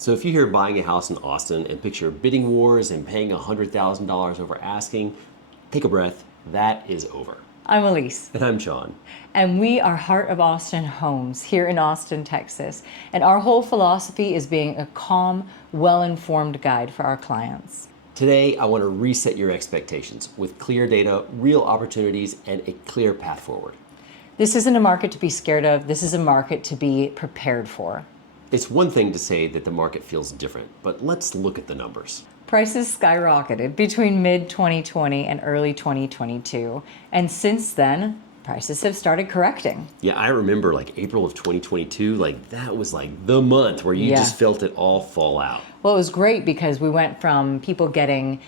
So if you hear buying a house in Austin and picture bidding wars and paying $100,000 over asking, take a breath, that is over. I'm Alyse. And I'm John. And we are Heart of Austin Homes here in Austin, Texas. And our whole philosophy is being a calm, well-informed guide for our clients. Today, I want to reset your expectations with clear data, real opportunities, and a clear path forward. This isn't a market to be scared of. This is a market to be prepared for. It's one thing to say that the market feels different, but let's look at the numbers. Prices skyrocketed between mid-2020 and early 2022. And since then, prices have started correcting. Yeah, I remember like April of 2022, that was like the month where you just felt it all fall out. Well, it was great because we went from people getting,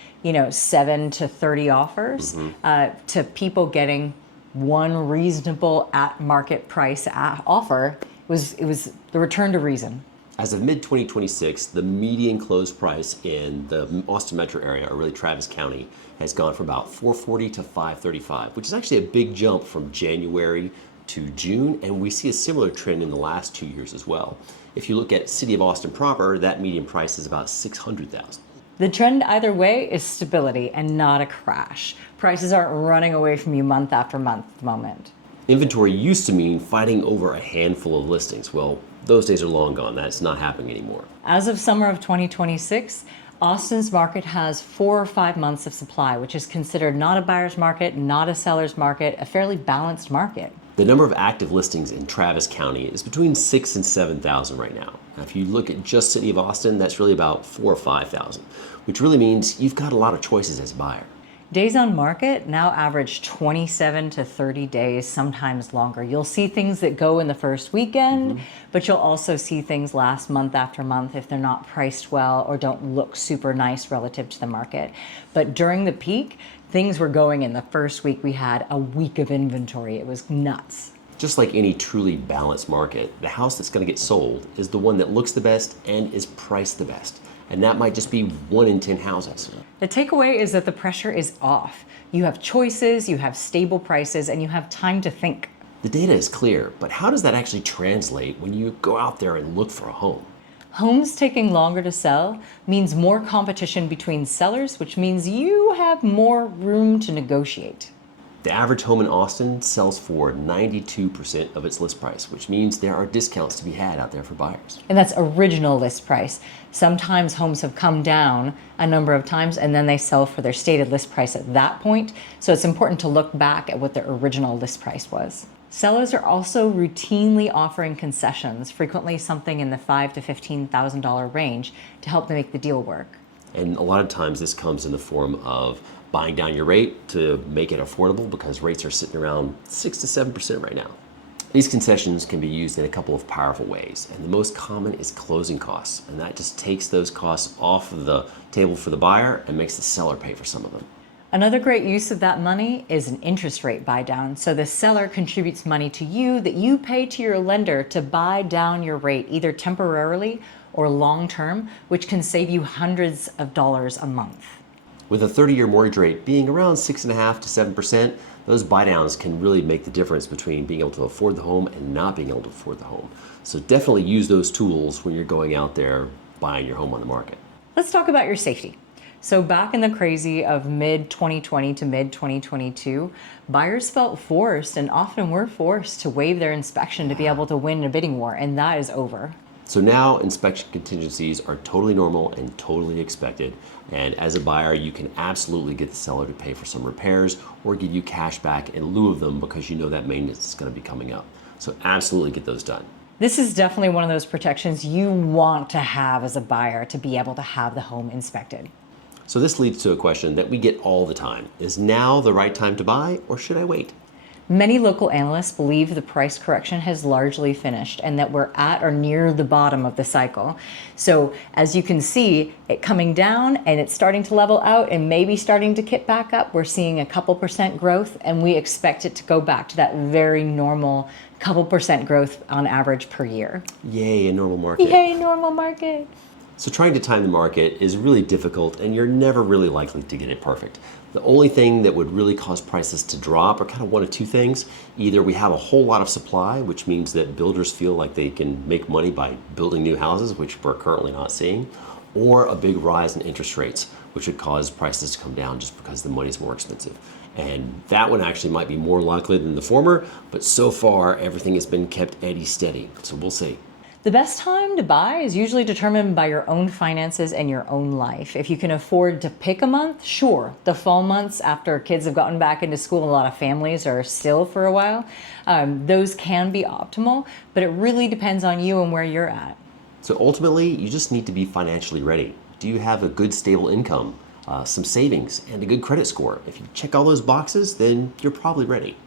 7 to 30 offers to people getting one reasonable at market price offer. It was the return to reason. As of mid-2026, the median close price in the Austin metro area, or really Travis County, has gone from about $440 to $535, which is actually a big jump from January to June, and we see a similar trend in the last 2 years as well. If you look at City of Austin proper, that median price is about $600,000. The trend either way is stability and not a crash. Prices aren't running away from you month after month at the moment. Inventory used to mean fighting over a handful of listings. Well, those days are long gone. That's not happening anymore. As of summer of 2026, Austin's market has 4 or 5 months of supply, which is considered not a buyer's market, not a seller's market, a fairly balanced market. The number of active listings in Travis County is between 6,000 and 7,000 right now. Now, if you look at just City of Austin, that's really about 4,000 or 5,000, which really means you've got a lot of choices as a buyer. Days on market now average 27 to 30 days, sometimes longer. You'll see things that go in the first weekend, but you'll also see things last month after month if they're not priced well or don't look super nice relative to the market. But during the peak, things were going in the first week. We had a week of inventory. It was nuts. Just like any truly balanced market, the house that's going to get sold is the one that looks the best and is priced the best. And that might just be 1 in 10 houses. The takeaway is that the pressure is off. You have choices, you have stable prices, and you have time to think. The data is clear, but how does that actually translate when you go out there and look for a home? Homes taking longer to sell means more competition between sellers, which means you have more room to negotiate. The average home in Austin sells for 92% of its list price, which means there are discounts to be had out there for buyers. And that's original list price. Sometimes homes have come down a number of times and then they sell for their stated list price at that point. So it's important to look back at what their original list price was. Sellers are also routinely offering concessions, frequently something in the $5,000 to $15,000 range, to help them make the deal work. And a lot of times this comes in the form of buying down your rate to make it affordable because rates are sitting around 6 to 7% right now. These concessions can be used in a couple of powerful ways, and the most common is closing costs, and that just takes those costs off of the table for the buyer and makes the seller pay for some of them. Another great use of that money is an interest rate buy down. So the seller contributes money to you that you pay to your lender to buy down your rate, either temporarily or long term, which can save you hundreds of dollars a month. With a 30-year mortgage rate being around 6.5% to 7%, those buy downs can really make the difference between being able to afford the home and not being able to afford the home. So definitely use those tools when you're going out there buying your home on the market. Let's talk about your safety. So back in the crazy of mid-2020 to mid-2022, buyers felt forced and often were forced to waive their inspection to be able to win a bidding war, and that is over. So now inspection contingencies are totally normal and totally expected. And as a buyer, you can absolutely get the seller to pay for some repairs or give you cash back in lieu of them because you know that maintenance is going to be coming up. So absolutely get those done. This is definitely one of those protections you want to have as a buyer to be able to have the home inspected. So this leads to a question that we get all the time. Is now the right time to buy or should I wait? Many local analysts believe the price correction has largely finished and that we're at or near the bottom of the cycle. So as you can see, it coming down and it's starting to level out and maybe starting to kick back up. We're seeing a couple percent growth and we expect it to go back to that very normal couple percent growth on average per year. Yay, a normal market. Yay, normal market. So trying to time the market is really difficult, and you're never really likely to get it perfect. The only thing that would really cause prices to drop are kind of one of two things. Either we have a whole lot of supply, which means that builders feel like they can make money by building new houses, which we're currently not seeing, or a big rise in interest rates, which would cause prices to come down just because the money's more expensive. And that one actually might be more likely than the former, but so far everything has been kept eddy steady, so we'll see. The best time to buy is usually determined by your own finances and your own life. If you can afford to pick a month, sure. The fall months after kids have gotten back into school and a lot of families are still for a while, those can be optimal, but it really depends on you and where you're at. So ultimately, you just need to be financially ready. Do you have a good stable income, some savings, and a good credit score? If you check all those boxes, then you're probably ready.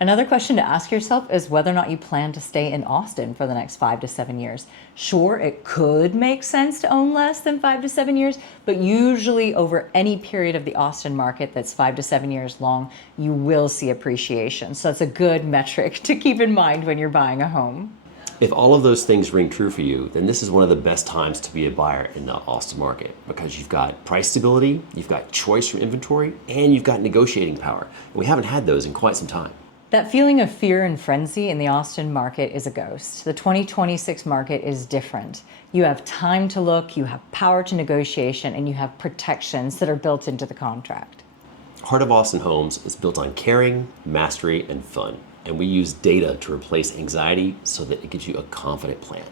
Another question to ask yourself is whether or not you plan to stay in Austin for the next 5 to 7 years. Sure, it could make sense to own less than 5 to 7 years, but usually over any period of the Austin market that's 5 to 7 years long, you will see appreciation. So that's a good metric to keep in mind when you're buying a home. If all of those things ring true for you, then this is one of the best times to be a buyer in the Austin market because you've got price stability, you've got choice from inventory, and you've got negotiating power. And we haven't had those in quite some time. That feeling of fear and frenzy in the Austin market is a ghost. The 2026 market is different. You have time to look, you have power to negotiation, and you have protections that are built into the contract. Heart of Austin Homes is built on caring, mastery, and fun. And we use data to replace anxiety so that it gives you a confident plan.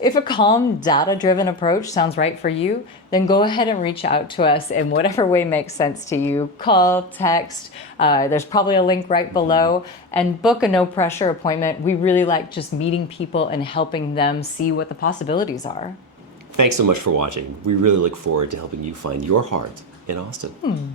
If a calm, data-driven approach sounds right for you, then go ahead and reach out to us in whatever way makes sense to you. Call, text, there's probably a link right below, and book a no-pressure appointment. We really like just meeting people and helping them see what the possibilities are. Thanks so much for watching. We really look forward to helping you find your heart in Austin.